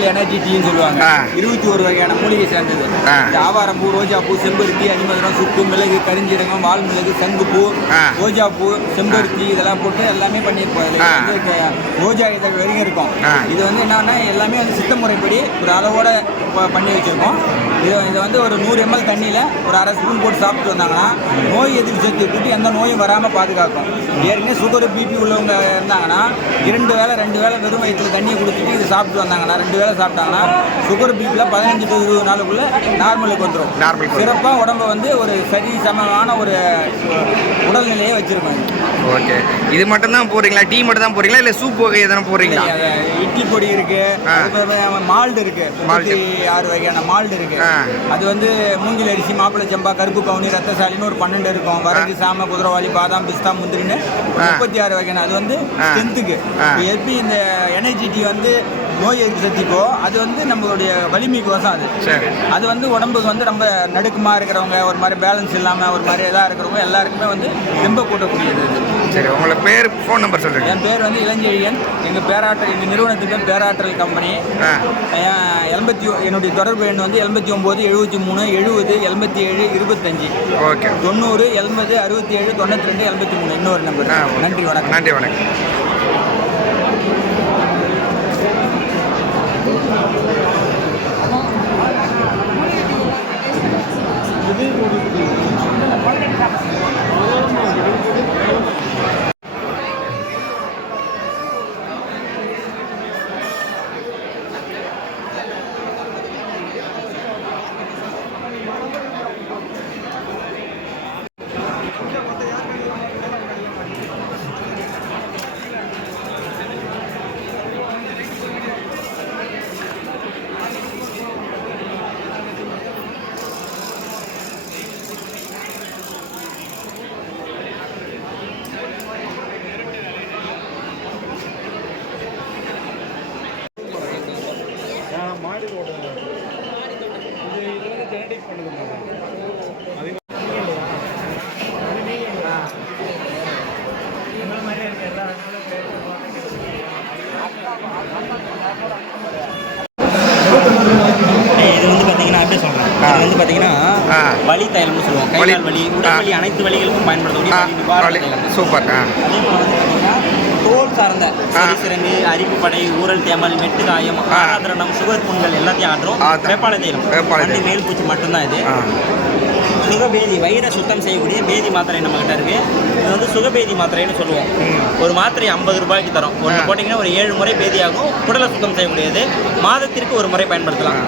ML energy டீன்னு சொல்லுவாங்க. 21 வகையான மூலிகை சேர்ந்தது. ஆவாரம் பூ, ரோஜா பூ, செம்பருத்தி, அதிமதுரம், சுக்கு, மிளகு, கரிஞ்சீரகம், வால் மிளகு, சங்குப்பூ, ரோஜா பூ, செம்பருத்தி இதெல்லாம் போட்டு எல்லாமே பண்ணியிருப்போம். இதில் ரோஜா இதழ் வரைக்கும் இருக்கும். இது வந்து என்னன்னா எல்லாமே வந்து சித்த முறைப்படி ஒரு அளவோட பண்ணி வச்சுருக்கோம். இதை வந்து ஒரு 100 ml தண்ணியில் ஒரு அரை ஸ்பூன் போட்டு சாப்பிட்டு வந்தாங்கன்னா நோய் எதிர்ப்பு சக்தி விட்டுட்டு எந்த நோயும் வராமல் பாதுகாக்கும். ஏற்கனவே சுகர் பிபி உள்ளவங்க இருந்தாங்கன்னா 2 வேளை வெறும் வயிற்றில் தண்ணியை குடிச்சிட்டு இது சாப்பிட்டு வந்தாங்கன்னா 2 வேளை சாப்பிட்டாங்கன்னா சுகர் பிபியில் 15 to 20 நாளுக்குள்ளே நார்மலுக்கு வந்துடும். சிறப்பாக உடம்பை வந்து ஒரு சரி சமமான ஒரு உடல்நிலையை வச்சுருக்கோம். ஓகே, இது மட்டும் தான் போடுறீங்களா? டீ மட்டும் தான் போடுறீங்களா இல்லை சூப் வகை எதனா போடுறீங்களா? இட்லி பொடி இருக்குது, மால்டு இருக்குது, 36 வகையான மால்டு இருக்குது. அது வந்து மூங்கில் அரிசி, மாப்பிளை சம்பா, கருப்பு கவுனி, ரத்தசாலின்னு ஒரு 12 இருக்கும். வரகு, சாம, குதிரைவாளி, பாதாம், பிஸ்தா, முந்திரின்னு 36 வகையான. அது வந்து ஸ்ட்ரென்த்துக்கு. எப்படி இந்த எனர்ஜி டீ வந்து நோய் எதிர்ப்பு சக்திக்கோ அது வந்து நம்மளுடைய வலிமைக்கு வசம். அது வந்து உடம்புக்கு வந்து ரொம்ப நடுக்கமாக இருக்கிறவங்க, ஒரு மாதிரி பேலன்ஸ் இல்லாமல் ஒரு மாதிரி இதாக இருக்கிறவங்க எல்லாருக்குமே வந்து ரொம்ப கூட்டக்கூடியது. சரி, உங்களை பேர், ஃபோன் நம்பர் சொல்லுங்கள். என் பேர் வந்து இளஞ்செழியன். எங்கள் நிறுவனத்துக்கு பேர் பேராற்றல் கம்பெனி. என்னுடைய தொடர்பு எண் வந்து 89 73 70 87 25. ஓகே, 90 80 67 92 83 இன்னொரு நம்பர். நன்றி, வணக்கம். நன்றி, வணக்கம். இது வந்து பார்த்தீங்கன்னா வலி தைலம்னு சொல்லுவோம். கைகால் வலி, உடல் வலி, அனைத்து வலிகளுக்கும் பயன்படுத்தக்கூடிய சூப்பர். அதே போல் வந்து பார்த்தீங்கன்னா தோல் சார்ந்த சிறங்கு, அரிப்பு படை, ஊரல் தேமல், மெட்டு காயம், ஆராதனம், சுகர் புண்கள் எல்லாத்தையும் ஆற்றும் வேப்பாளை தைலம். மேல் பூச்சி மட்டும்தான் இது. சுகபேதி, வயிறை சுத்தம் செய்யக்கூடிய பேதி மாத்திரை நம்மகிட்ட இருக்கு. இது வந்து சுகபேதி மாத்திரைன்னு சொல்லுவோம். ஒரு மாத்திரை 50 ரூபாய்க்கு தரோம். ஒன்று போட்டிங்கன்னா ஒரு 7 முறை பேதியாகும். குடலை சுத்தம் செய்யக்கூடியது. மாதத்திற்கு ஒரு முறை பயன்படுத்தலாம்.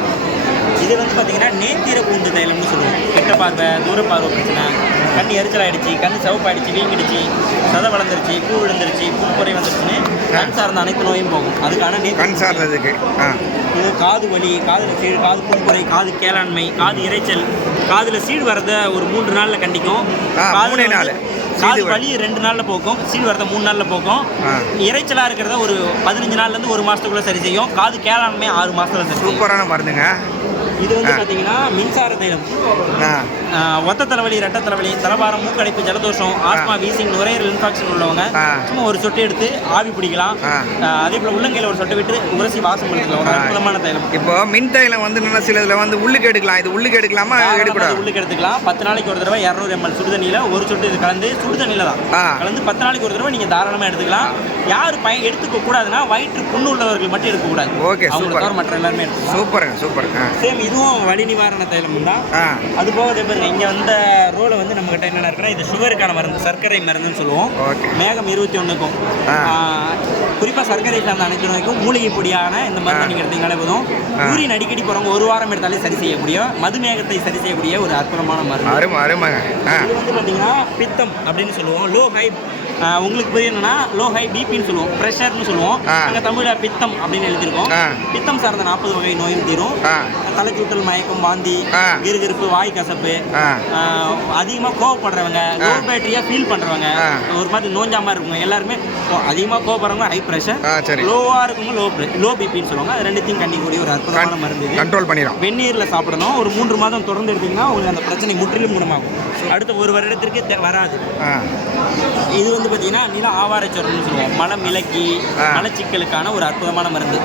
இது வந்து பார்த்தீங்கன்னா நேத்திர பூண்டு தைலம்னு சொல்லுவோம். கிட்ட பார்வை, தூர பார்வை பிரச்சனை, கண் எரிச்சல் ஆகிடுச்சு, கண் சவுப்பாயிடுச்சு, வீங்கிடுச்சு, சதை வளர்ந்துருச்சு, பூ விழுந்துருச்சு, புல்புறை வந்துருச்சுன்னு கண் சார்ந்த அனைத்து நோயும் போகும். அதுக்கான கண் சார்ந்ததுக்கு இது காது வலி, காதில் சீடு, காது புல்புறை, காது கேளாண்மை, காது இறைச்சல், காதில் சீடு வரத ஒரு 3 நாளில் கண்டிக்கும். காது வலி 2 நாளில் போக்கும். சீடு வரத 3 நாளில் போக்கும். இறைச்சலாக இருக்கிறத ஒரு 15 நாள்லேருந்து 1 மாதத்துக்குள்ளே சரி செய்யும். காது கேளாண்மை 6 மாதத்துல சரி. சூப்பரான மருந்துங்க. இது வந்து பார்த்தீங்கன்னா மின்சார தைலம். ஒத்த தலைவலி, ரெட்ட தலைவலி, தலபாரம், மூக்கடைப்பு, ஜலதோஷம், ஆஸ்மா, வீசிங், நுரையீரல் இன்ஃபெக்ஷன் உள்ளவங்க சும்மா ஒரு சொட்டு எடுத்து ஆவி பிடிக்கலாம். அதே போல் உள்ளங்கையில் ஒரு சொட்டை விட்டு உரசி வாசம் பண்ணிக்கலாம். ஒரு அற்புதமான தைலம். இப்போ மின் தைலம் வந்து நல்லா சில இதில் வந்து உள்ளுக்கு எடுக்கலாம். இது உள்ளுக்கு எடுக்கலாமா? எடுக்கூடாது. உள்ளுக்கு எடுத்துக்கலாம். 10 நாளைக்கு ஒரு தடவை 200 ml சுடுதண்ணியில் ஒரு சொட்டு இது கலந்து, சுடுதண்ணியில் தான் கலந்து 10 நாளைக்கு ஒரு தடவை நீங்கள் தாராளமாக எடுத்துக்கலாம். யார் எடுத்துக்க கூடாதுன்னா வயிற்று புண்ணு உள்ளவர்கள் மட்டும் எடுக்கக்கூடாது. Okay, super. மற்ற எல்லாருமே எடுத்துக்கலாம். சூப்பருங்க, சூப்பர். சேம் இதுவும் வலி நிவாரண தைலம் தான். அது போக பாருங்க, இங்கே வந்த ரோல வந்து நம்ம கிட்ட என்னென்ன இருக்குன்னா இது சுகருக்கான மருந்து, சர்க்கரை மருந்துன்னு சொல்லுவோம். மேகம் 21க்கும் குறிப்பாக சர்க்கரை சார்ந்த அனைத்து நோய்க்கும் மூலிகை பொடியான இந்த மருந்து நீங்கள் எடுத்தீங்கனாலே போதும். யூரின் அடிக்கடி போகிறவங்க 1 வாரம் எடுத்தாலே சரி செய்யக்கூடிய, மதுமேகத்தை சரி செய்யக்கூடிய ஒரு அற்புதமான மருந்து. இது வந்து பார்த்தீங்கன்னா பித்தம் அப்படின்னு சொல்லுவோம். லோ ஹை, உங்களுக்கு புரிய என்னன்னா லோ ஹை பிபின்னு சொல்லுவோம், ப்ரெஷர்னு சொல்லுவோம். நாங்கள் தமிழில் பித்தம் அப்படின்னு எழுதியிருக்கோம். பித்தம் சார்ந்த 40 வகை நோயும் தீரும். தலைச்சூட்டல், மயக்கம், வாந்தி, கிருகிருப்பு, வாய் கசப்பு, அதிகமாக கோவப்படுறவங்க, லோ பேட்டரியாக ஃபீல் பண்ணுறவங்க, ஒரு மாதிரி நோஞ்சாமல் இருக்குங்க, எல்லாருமே அதிகமாக கோவப்படுறவங்க ஹை ப்ரெஷர், லோவாக இருக்கவங்க லோ பிபின்னு சொல்லுவாங்க. அது ரெண்டுத்தையும் கண்டிக்கக்கூடிய ஒரு அற்புதமான மருந்து. கண்ட்ரோல் பண்ணிடும். வெந்நீரில் சாப்பிடணும். ஒரு 3 மாதம் தொடர்ந்து எடுத்தீங்கன்னா உங்களுக்கு அந்த பிரச்சனை முற்றிலும் குணமாகும். அடுத்த 1 வருடத்திற்கு வராது. இது வந்து வந்து பார்த்தீங்கன்னா நில ஆவாரச்சோரம்னு சொல்லுவோம். மலம் இலக்கி மலச்சிக்கலுக்கான ஒரு அற்புதமான மருந்து.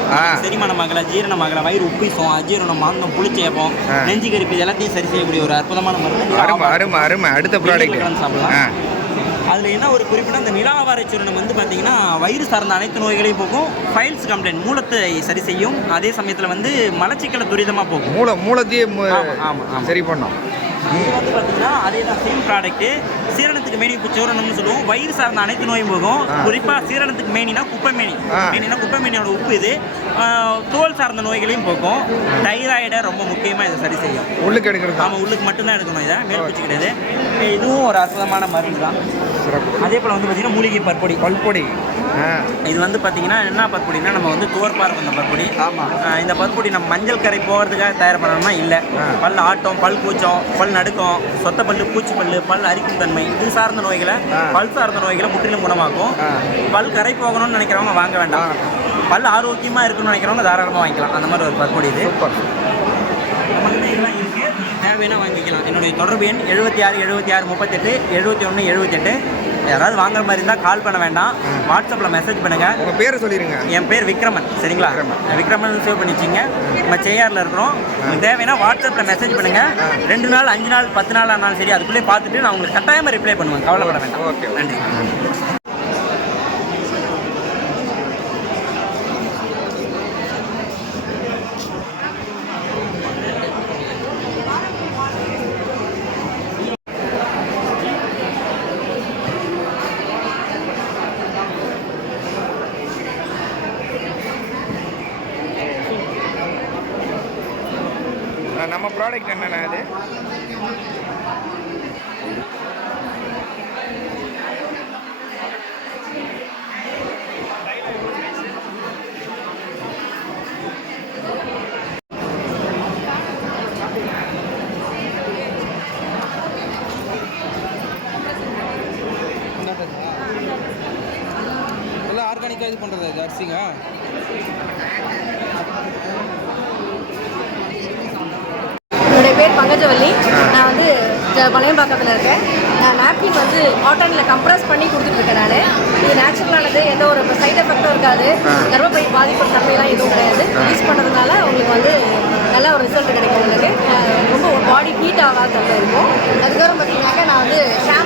செரிமானமாகல, ஜீரணமாகல, வயிறு உப்பிசம், அஜீரணம், மாந்தம், புளிச்சேப்பம், நெஞ்சு கரிப்பு எல்லாத்தையும் சரி செய்யக்கூடிய ஒரு அற்புதமான மருந்து. அடுத்த ப்ராடக்ட் சாப்பிடலாம். அதில் என்ன ஒரு குறிப்பிட்ட இந்த நிலாவாரச்சூரணம் வந்து பார்த்தீங்கன்னா வயிறு சார்ந்த அனைத்து நோய்களையும் போகும், ஃபைல்ஸ் கம்ப்ளைண்ட் மூலத்தை சரி செய்யும், அதே சமயத்தில் வந்து மலச்சிக்கலை துரிதமாக போகும், மூலத்தையும் சரி பண்ணோம். இது வந்து பார்த்தீங்கன்னா அதே தான் சேம் ப்ராடக்ட்டு. சீரணத்துக்கு மேனி சூரணம்னு சொல்லுவோம். வயிறு சார்ந்த அனைத்து நோயும் போகும். குறிப்பாக சீரணத்துக்கு மேனினா குப்பை மேனி, மேனினா குப்பை மேனியோட உப்பு இது. தோல் சார்ந்த நோய்களையும் போக்கும். தைராய்டை ரொம்ப முக்கியமாக இதை சரி செய்யும். உள்ளுக்கு எடுக்கணும். ஆமாம், உள்ளுக்கு மட்டும்தான் எடுக்கணும். இதை மேல் பூச்சி கிடையாது. இதுவும் ஒரு அற்புதமான மருந்து தான். அதே போல் வந்து பார்த்தீங்கன்னா மூலிகை பற்பொடி. இது வந்து பார்த்தீங்கன்னா என்ன பற்பொடினா நம்ம வந்து துவர்பார் வந்த பற்பொடி. ஆமாம், இந்த பற்பொடி நம்ம மஞ்சள் கரை போகிறதுக்காக தயார் பண்ணணும்னா இல்லை. பல் ஆட்டம், பல் கூச்சம், பல் நடுக்கம், சொத்த பல்லு, பூச்சி பல்லு, பல் அரிக்கும் தன்மை, இது சார்ந்த நோய்களை, பல் சார்ந்த நோய்களை முற்றிலும் குணமாக்கும். பல் கரை போகணும்னு நினைக்கிறவங்க வாங்க வேண்டாம். பல் ஆரோக்கியமாக இருக்கணும்னு நினைக்கிறவங்க தாராளமாக வாங்கிக்கலாம். அந்த மாதிரி ஒரு பற்பொடி இது. நம்மகிட்ட இதெல்லாம் இருக்குது, தேவைன்னா வாங்கிக்கலாம். என்னுடைய தொடர்பு எண் 76 76 38 71 78. யாராவது வாங்குற மாதிரி இருந்தால் கால் பண்ண வேண்டாம், வாட்ஸ்அப்பில் மெசேஜ் பண்ணுங்கள். உங்கள் பேரை சொல்லிடுங்க. என் பேர் விக்ரமன், சரிங்களா? விக்ரமன் சேவ் பண்ணி வச்சிங்க. நம்ம செய்யாரில் இருக்கிறோம். உங்களுக்கு தேவைன்னா வாட்ஸ்அப்பில் மெசேஜ் பண்ணுங்கள். 2 நாள் 5 நாள் 10 நாள் ஆனாலும் சரி, அதுக்குள்ளே பார்த்துட்டு நான் உங்களுக்கு கட்டாயமாக ரிப்ளை பண்ணுவேன். கவலைப்பட வேண்டாம். ஓகே, நன்றி. நம்ம ப்ராடக்ட் என்னென்ன அது? எல்லாம் ஆர்கானிக்காக இது பண்ணுறது அது அரிசிங்க. என்னுடைய பேர் பங்கஜவல்லி. நான் வந்து பழையம்பாக்கத்தில் இருக்கேன். நான் நாப்கின் வந்து காட்டனில் கம்ப்ரஸ் பண்ணி கொடுத்துட்ருக்கேன். நான் இது நேச்சுரலானது, எந்த ஒரு சைட் எஃபெக்டும் இருக்காது, கர்ப்பப்பை பாதிப்பு தன்மையெல்லாம் எதுவும் கிடையாது. யூஸ் பண்ணுறதுனால உங்களுக்கு வந்து நல்ல ஒரு ரிசல்ட் கிடைக்கும். உங்களுக்கு ரொம்ப பாடி ஹீட் ஆகாத தன்மை இருக்கும். அதுக்கப்புறம் பார்த்தீங்கன்னாக்கா நான் வந்து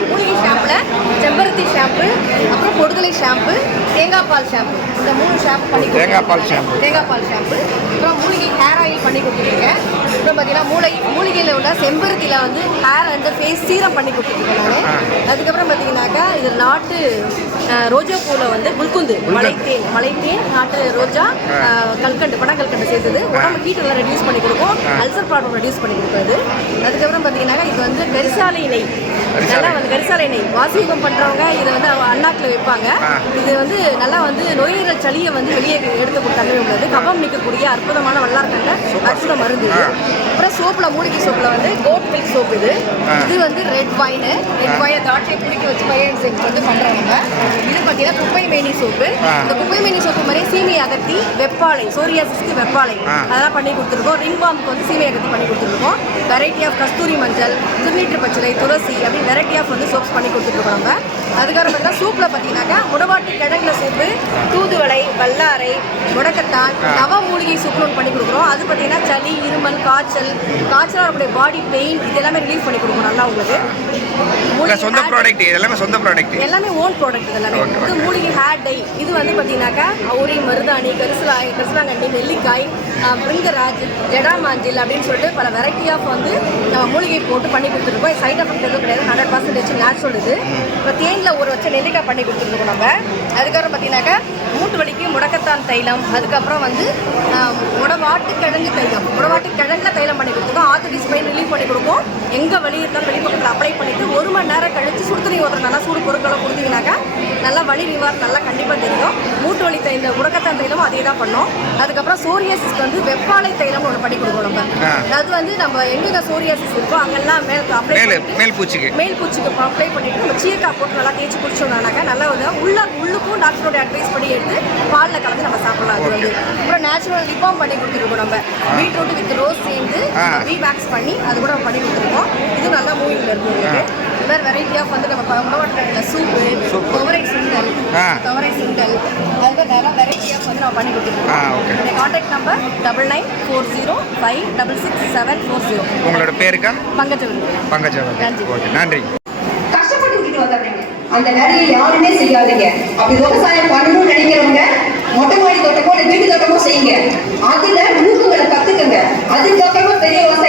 மூலிகை ஷாம்பில் செம்பருத்தி ஷாம்பு, அப்புறம் பொடுதலை ஷாம்பு, தேங்காய் பால் ஷாம்பு, இந்த 3 ஷாம்பு பண்ணி தேங்காய் பால் ஷாம்பு, அப்புறம் மூலிகை ஹேர் ஆயில் பண்ணி கொடுத்துருக்கேன். அப்புறம் பார்த்தீங்கன்னா மூலிகையில் உள்ள செம்பருத்தியில் வந்து ஹேர் வந்து ஃபேஸ் சீரம் பண்ணி கொடுத்துருக்கேன் நான். அதுக்கப்புறம் பார்த்தீங்கன்னாக்கா இது நாட்டு ரோஜா பூவில் வந்து குல்குந்து, மலைத்தேன், நாட்டு ரோஜா, கல்கண்டு, பனங்கல்கண்டு சேர்த்தது உடம்பு ஹீட்டெல்லாம் ரெடியூஸ் பண்ணி கொடுக்கும், அல்சர் ப்ராப்ளம் ரெடியூஸ் பண்ணி கொடுக்குறது. அதுக்கப்புறம் பார்த்தீங்கன்னாக்கா இது வந்து கரிசாலை நெய், நல்லா வந்து கரிசாலை நெய் வாசிகம் பண்ணுறவங்க இதை வந்து அண்ணாக்கில் வைப்பாங்க. இது வந்து நல்லா வந்து நுரையீரல் சளியை வந்து வெளியே எடுத்து தன்மை உள்ளது, கபம் நீக்கக்கூடிய அற்புதமான வல்லார்கண்ட அற்புத மருந்து. அப்புறம் சோப்பில் மூலிகை சோப்பில் வந்து கோட் மில்க் சோப். இது வந்து ரெட் வைனு தாட்சியை குடிக்க வச்சு பையன் வந்து பண்ணுறவங்க. இது பார்த்தீங்கன்னா குப்பை மேனி சோப்பு. இந்த குப்பை மேனி சோப்பு மாதிரி சீமை அகத்தி, வெப்பாலை, சோரியாசிஸ்க்கு வெப்பாலை அதெல்லாம் பண்ணி கொடுத்துருக்கோம். ரிங் பாம்புக்கு வந்து சீமை அகத்தி பண்ணி கொடுத்துருக்கோம். வெரைட்டி ஆஃப் கஸ்தூரி மஞ்சள், திருநீற்று பச்சிலை, துளசி அப்படி வெரைட்டி ஆஃப் வந்து சோப்ஸ் பண்ணி கொடுத்துருக்கோம் நம்ம. அதுக்கப்புறம் பார்த்தா சூப்பில் பார்த்தீங்கன்னாக்கா முடவாட்டு கிழங்குல சூப்பு, தூதுவளை, வல்லாரை, முடக்கத்தான், நவ மூலிகை சூப்னு ஒன்று பண்ணி கொடுக்குறோம். அது பார்த்தீங்கன்னா சளி, இருமல், காய்ச்சலாக இருக்கக்கூடிய பாடி பெயின் இது எல்லாமே ரிலீஃப் பண்ணி கொடுக்கும் நல்லா உங்களுக்கு. சொந்த ப்ராடக்ட் எல்லாமே ஓன் ப்ராடக்ட் எல்லாமே. இது மூலிகை ஹேர் டை. இது வந்து பார்த்தீங்கன்னாக்கா அவுரி, மருதாணி, கரிசலாங்கண்ணி, நெல்லிக்காய், பிருங்கராஜ், ஜடாமாஞ்சில் அப்படின்னு சொல்லிட்டு பல வெரைட்டி ஆஃப் வந்து மூலிகை போட்டு பண்ணி கொடுத்துருக்கோம். சைட் எஃபெக்ட் எதுவும் கிடையாது, 100% நேச்சுரல். இது இப்போ தேனில் ஊற வச்ச நெல்லிக்காய் பண்ணி கொடுத்துருக்கோம் நம்ம. அதுக்கப்புறம் பார்த்தீங்கன்னாக்கா மூட்டு வலிக்கு முடக்கத்தான் தைலம், அதுக்கப்புறம் வந்து முடவாட்டு கிழங்கு தைலம், முடவாட்டு கிழங்குல தைலம் பண்ணி கொடுத்துருக்கோம். ஆர்த்தடிஸ் பெயின் ரிலீஃப் பண்ணி கொடுக்கும். எங்கே வலி இருந்தாலும் வெளிப்பக்கத்தில் அப்ளை பண்ணிவிட்டு 1 மணி நேரம் கழித்து சுடுதண்ணி ஊற்றுற நல்லா சூடு பொருட்களை கொடுத்தீங்கன்னாக்கா நல்லா வலி ரிவார் நல்லா கண்டிப்பாக தெரியும். மூட்டு வலி இந்த முடக்கத்தான் தைலமும் அதே தான் பண்ணோம். அதுக்கப்புறம் சோரியாசிஸ்க்கு வந்து வெப்பாலை தைலம் ஒன்று பண்ணி கொடுக்கணும் நம்ம. அது வந்து நம்ம எங்கே சோரியாசிஸ் இருக்கோ அங்கெல்லாம் அப்ளை மேல் பூச்சிக்கு அப்ளை பண்ணிவிட்டு நம்ம சீரக்காய் போட்டு நல்லா தேய்ச்சி குடிச்சோம்னாக்கா நல்லா வந்து உள்ளுக்கும் டாக்டரோட அட்வைஸ் பண்ணி எடுத்து பாலில் கலந்து நம்ம சாப்பிடலாம். அது வந்து அப்புறம் நேச்சுரல் லிப்பாம் பண்ணி கொடுத்துருக்கோம் நம்ம. பீட்ரூட் வித் ரோஸ் சேர்ந்து வி வேக்ஸ் பண்ணி அது கூட நம்ம பண்ணி கொடுத்துருக்கோம். இது நல்லா மூவிங்கில் இருக்கும். இந்த மாதிரி வெரைட்டி ஆஃப் வந்து நம்ம உணவகத்தில் சூப்பு துவரை சுண்டல் அதுக்கு நல்லா வெரைட்டி ஆஃப் வந்து நம்ம பண்ணி கொடுத்துருக்கோம். என்னுடைய கான்டாக்ட் நம்பர் 9940566740. உங்களோட பேருக்கா? பங்கஜவல்லி. நன்றி. கஷ்டப்பட்டு விட்டுட்டு வந்துடுறீங்க. அந்த வேலையை யாருமே செய்யாதீங்க. அப்படி விவசாயம் பண்ணணும்னு நினைக்கிறவங்க மொட்டை மாடி தோட்டமோ இல்லை வீட்டு தோட்டமோ செய்யுங்க. அதுல நுணுக்கங்களை கத்துக்கங்க. அதுக்கப்புறமா பெரிய விவசாயம்.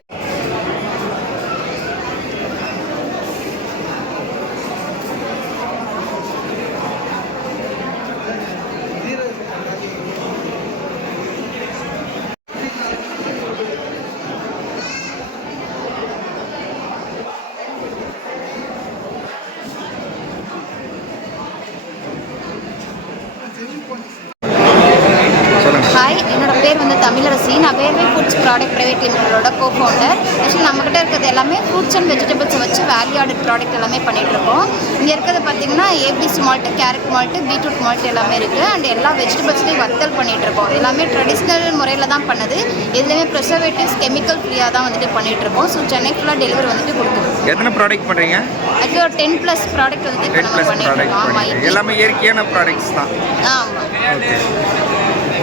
ஹாய், என்னோட பேர் வந்து தமிழரசி. நான் வேர்வே ஃபுட்ஸ் ப்ராடக்ட் ப்ரைவேட் லிமிட்டடோட கோ-ஃபவுண்டர். ஆக்சுவலி நம்மக்கிட்ட இருக்கிறது எல்லாமே ஃப்ரூட்ஸ் அண்ட் வெஜிடபிள்ஸை வச்சு வேல்யூ ஆடட் ப்ராடக்ட் எல்லாமே பண்ணிகிட்ருக்கோம். இங்கே இருக்கிறது பார்த்திங்கன்னா ABC malt, carrot malt, beetroot malt எல்லாமே இருக்குது. அண்ட் எல்லா வெஜிடபிள்ஸ்லையும் வத்தல் பண்ணிகிட்ருக்கோம். எல்லாமே ட்ரெடிஷ்னல் முறையில் தான் பண்ணுது. இதுலேயுமே ப்ரிசர்வேட்டிவ்ஸ் கெமிக்கல் ஃப்ரீயாக தான் வந்துட்டு பண்ணிகிட்ருக்கோம். ஸோ சென்னை ஃபுல்லாக டெலிவரி வந்துட்டு கொடுக்குறோம். எத்தனை ப்ராடக்ட் பண்ணுறீங்க? ஆக்சுவலி ஒரு 10+ ப்ராடக்ட் வந்துட்டு இப்போ நம்ம பண்ணிகிட்ருக்கோம். ஆமாம், எல்லாமே இயற்கையான ப்ராடக்ட்ஸ் தான். ஆமாம். ஓகே,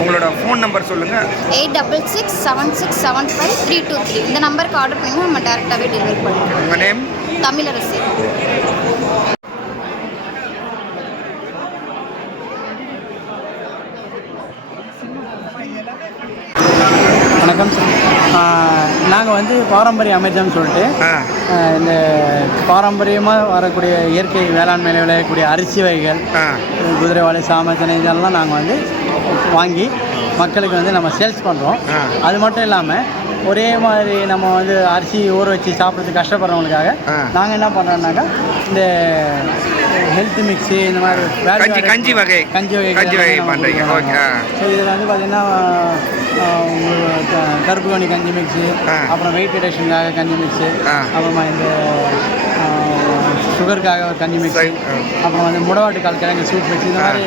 உங்களோட ஃபோன் நம்பர் சொல்லுங்கள். 8667675323. இந்த நம்பருக்கு ஆர்டர் பண்ணிங்கன்னா நம்ம டேரெக்டாகவே டெலிவரி பண்ணுறோம். உங்கள் நேம்? தமிழரசி. வணக்கம் சார். நாங்கள் வந்து பாரம்பரிய அமைச்சம்னு சொல்லிட்டு இந்த பாரம்பரியமாக வரக்கூடிய இயற்கை வேளாண்மையில் விளையக்கூடிய அரிசி வகைகள், குதிரைவாளி, சாமத்தினை இதெல்லாம் நாங்கள் வந்து வாங்கி மக்களுக்கு வந்து நம்ம சேல்ஸ் பண்ணுறோம். அது மட்டும் இல்லாமல் ஒரே மாதிரி நம்ம வந்து அரிசி ஊற வச்சு சாப்பிட்றதுக்கு கஷ்டப்படுறவங்களுக்காக நாங்கள் என்ன பண்ணுறோம்னாக்கா இந்த ஹெல்த் மிக்ஸு இந்த மாதிரி கஞ்சி வகை பண்ணுறீங்க. ஓகே, ஸோ இதில் வந்து பார்த்திங்கன்னா கருப்பு கனி கஞ்சி மிக்ஸு, அப்புறம் வெயிட் ரிடக்ஷனுக்காக கஞ்சி மிக்ஸு, அப்புறமா இந்த சுகருக்காக ஒரு கஞ்சி மிக்ஸு, அப்புறம் வந்து முடவாட்டு கால் கிழங்கு சூப் மிக்ஸ், இந்த மாதிரி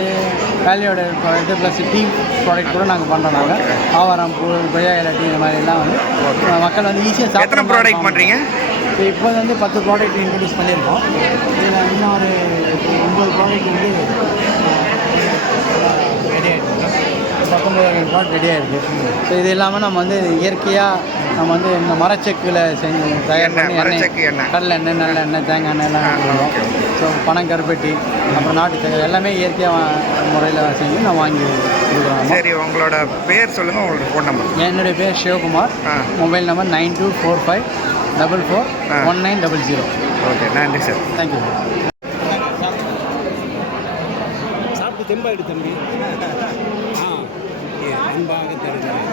வேல்யூட ப்ராடக்ட்டு ப்ளஸ் டீ ப்ராடக்ட் கூட நாங்கள் பண்ணுறோம். நாங்கள் ஆவாரம் பூ, கொய்யா இலை டீ இந்த மாதிரி எல்லாம் வந்து மக்கள் வந்து ஈஸியாக சாப்பிட்ற ப்ராடக்ட் பண்ணுறீங்க. இப்போ வந்து 10 ப்ராடக்ட் இன்ட்ரடியூஸ் பண்ணியிருக்கோம். இதில் இன்னும் ஒரு 9 ப்ராடக்ட் வந்து ரெடி ஆகிடுச்சு. 19 ப்ராடக்ட் ரெடி ஆகிருக்கு. ஸோ இது இல்லாமல் நம்ம வந்து இயற்கையாக நம்ம வந்து இந்த மரச்செக்கில் செஞ்சு தயார் பண்ணி எண்ணெய், கடலை எண்ணெய், நல்ல எண்ணெய், தேங்காய் எண்ணெய் எல்லாம் கொடுக்குறோம். ஸோ பனங்கருப்பட்டி, அப்புறம் நாட்டு தேங்காய் எல்லாமே இயற்கையாக முறையில் செஞ்சு நான் வாங்கி கொடுக்குறோம். சரி, உங்களோட பேர் சொல்லுங்கள், உங்களோட ஃபோன் நம்பர். என்னுடைய பேர் சிவகுமார். Mobile number 9245441900. ஓகே, நன்றி சார். தேங்க்யூ. சாப்பிட்டு தெம்பாயிடு தம்பி. அன்பாக தருகிறேன்.